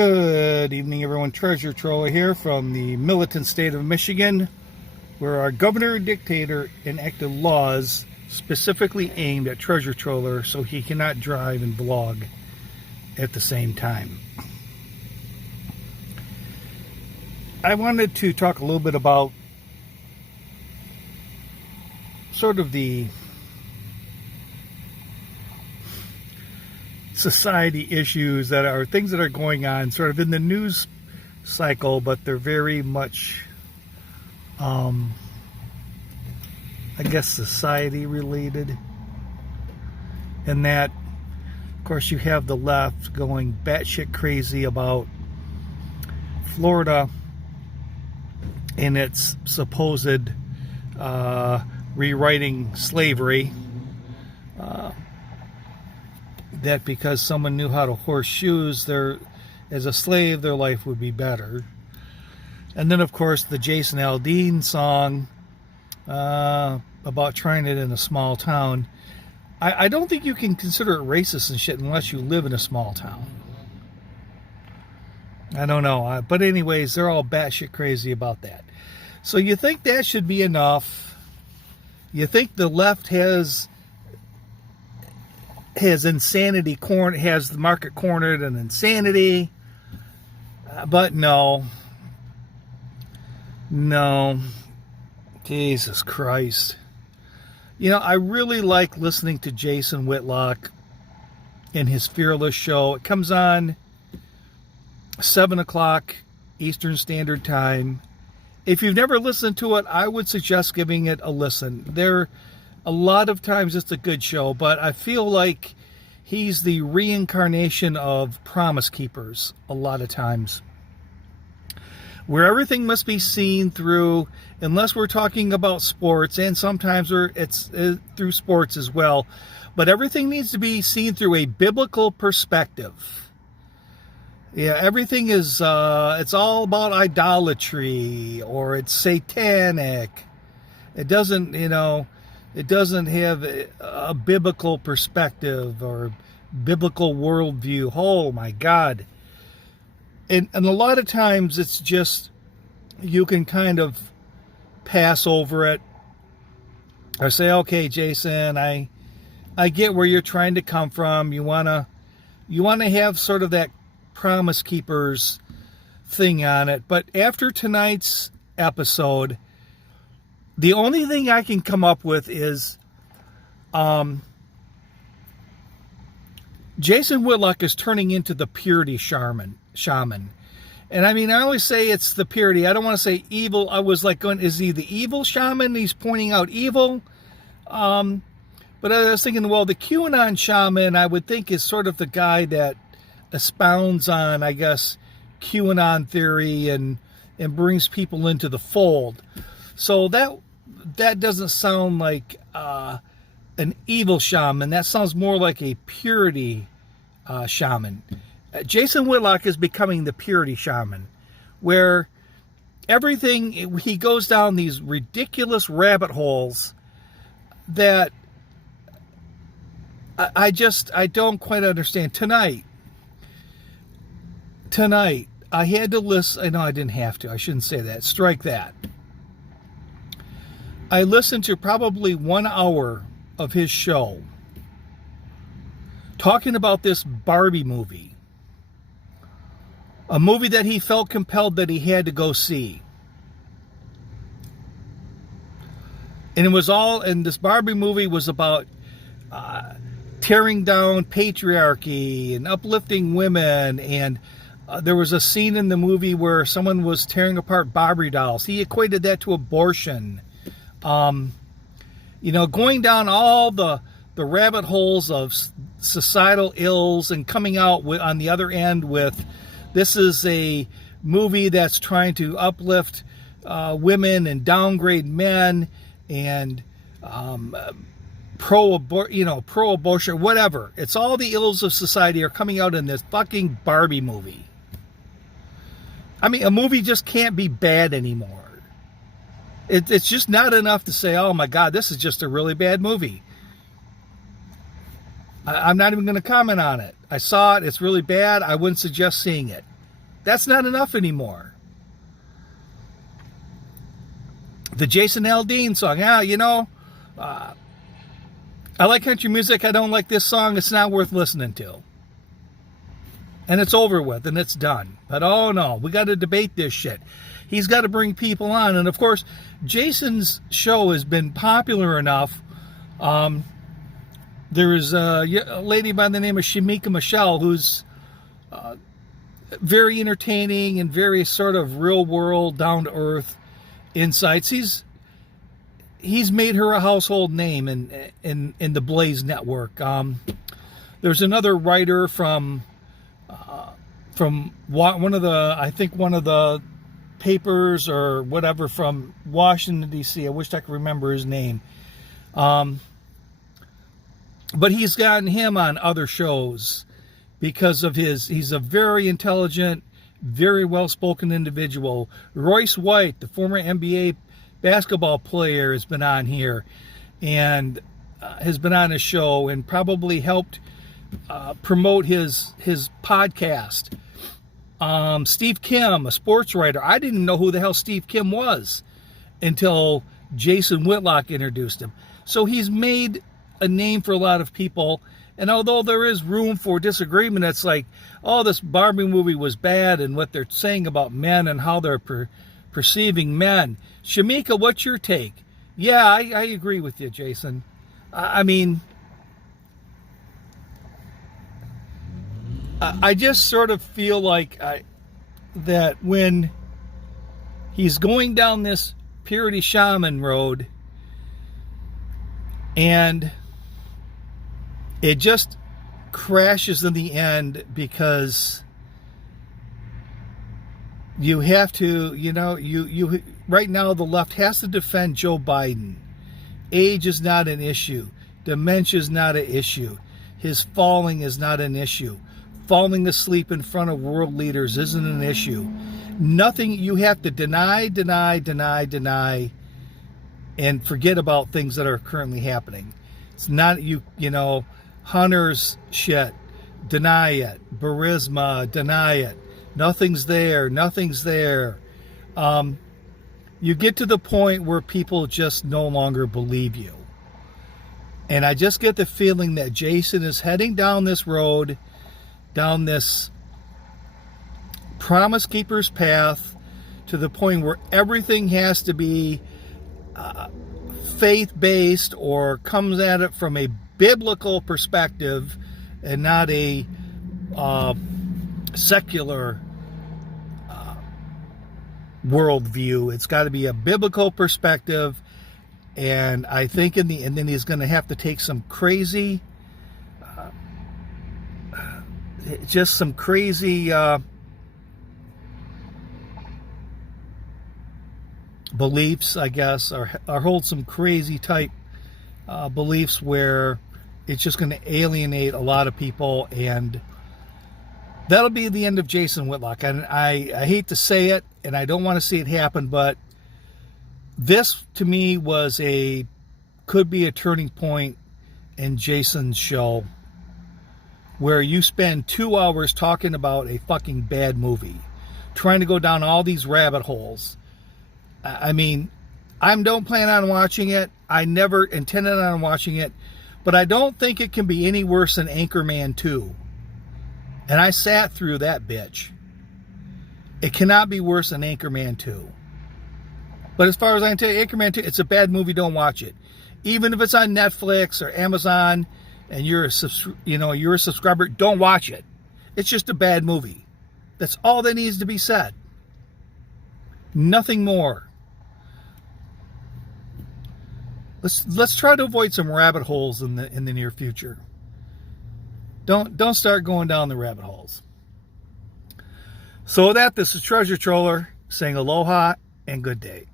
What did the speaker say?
Good evening, everyone. Treasure Troller here from the militant state of Michigan, where our governor and dictator enacted laws specifically aimed at Treasure Troller so he cannot drive and vlog at the same time. I wanted to talk a little bit about sort of the society issues that are things that are going on sort of in the news cycle, but they're very much I guess society related, and that of course you have the left going batshit crazy about Florida and its supposed rewriting slavery, that because someone knew how to horse shoes, as a slave, their life would be better. And then, of course, the Jason Aldean song about trying it in a small town. I don't think you can consider it racist and shit unless you live in a small town. I don't know. But anyways, they're all batshit crazy about that. So you think that should be enough? You think the left has insanity has the market cornered in insanity, but no, Jesus Christ. You know, I really like listening to Jason Whitlock in his Fearless show. It comes on 7 o'clock Eastern Standard Time. If you've never listened to it, I would suggest giving it a listen. A lot of times it's a good show, but I feel like he's the reincarnation of Promise Keepers a lot of times, where everything must be seen through, unless we're talking about sports, and sometimes it's through sports as well, but everything needs to be seen through a biblical perspective. Yeah, everything is, it's all about idolatry, or it's satanic. It doesn't have a biblical perspective or biblical worldview. Oh my God. And a lot of times it's just, you can kind of pass over it or say, okay, Jason, I get where you're trying to come from. You want to have sort of that Promise Keepers thing on it. But after tonight's episode, the only thing I can come up with is Jason Whitlock is turning into the purity shaman. And I mean, I always say it's the purity. I don't want to say evil. I was like going, is he the evil shaman? He's pointing out evil. But I was thinking, well, the QAnon shaman, I would think, is sort of the guy that expounds on, I guess, QAnon theory and brings people into the fold. So that doesn't sound like an evil shaman. That sounds more like a purity shaman. Jason Whitlock is becoming the purity shaman, where everything, he goes down these ridiculous rabbit holes that I don't quite understand. Tonight, I had to listen. No, I didn't have to. I shouldn't say that. Strike that. I listened to probably 1 hour of his show talking about this Barbie movie, a movie that he felt compelled that he had to go see. And this Barbie movie was about tearing down patriarchy and uplifting women, and there was a scene in the movie where someone was tearing apart Barbie dolls. He equated that to abortion. Going down all the rabbit holes of societal ills and coming out on the other end with, this is a movie that's trying to uplift women and downgrade men, and pro-abortion, whatever. It's all the ills of society are coming out in this fucking Barbie movie. I mean, a movie just can't be bad anymore. It's just not enough to say, oh my God, this is just a really bad movie. I'm not even going to comment on it. I saw it. It's really bad. I wouldn't suggest seeing it. That's not enough anymore. The Jason Aldean song. Yeah, I like country music. I don't like this song. It's not worth listening to. And it's over with and it's done. But oh no, we got to debate this shit. He's got to bring people on. And of course, Jason's show has been popular enough. There is a lady by the name of Shamika Michelle who's very entertaining and very sort of real world, down to earth insights. He's made her a household name in the Blaze Network. There's another writer from one of the papers or whatever from Washington D.C. I wish I could remember his name. But he's gotten him on other shows because of he's a very intelligent, very well-spoken individual. Royce White, the former NBA basketball player, has been on here and has been on his show and probably helped promote his podcast. Steve Kim, a sports writer. I didn't know who the hell Steve Kim was until Jason Whitlock introduced him. So he's made a name for a lot of people. And although there is room for disagreement, it's like, oh, this Barbie movie was bad and what they're saying about men and how they're perceiving men. Shamika, what's your take? Yeah, I agree with you, Jason. I mean, I just sort of feel like that when he's going down this purity shaman road and it just crashes in the end because you have to, you right now the left has to defend Joe Biden. Age is not an issue. Dementia is not an issue. His falling is not an issue. Falling asleep in front of world leaders isn't an issue. Nothing, you have to deny, and forget about things that are currently happening. It's not, Hunter's shit, deny it. Burisma, deny it. Nothing's there. You get to the point where people just no longer believe you. And I just get the feeling that Jason is heading down this road, down this Promise Keeper's path, to the point where everything has to be faith-based or comes at it from a biblical perspective and not a secular worldview. It's got to be a biblical perspective, and I think and then he's going to have to take some crazy beliefs, I guess, or hold some crazy type beliefs where it's just going to alienate a lot of people, and that'll be the end of Jason Whitlock. And I hate to say it, and I don't want to see it happen, but this to me could be a turning point in Jason's show, where you spend 2 hours talking about a fucking bad movie, trying to go down all these rabbit holes. I mean, I don't plan on watching it. I never intended on watching it, but I don't think it can be any worse than Anchorman 2. And I sat through that bitch. It cannot be worse than Anchorman 2. But as far as I can tell you, Anchorman 2, it's a bad movie. Don't watch it. Even if it's on Netflix or Amazon and you're a subscriber, don't watch it. It's just a bad movie. That's all that needs to be said. Nothing more. Let's try to avoid some rabbit holes in the near future. Don't start going down the rabbit holes. So with that, this is Treasure Troller saying aloha and good day.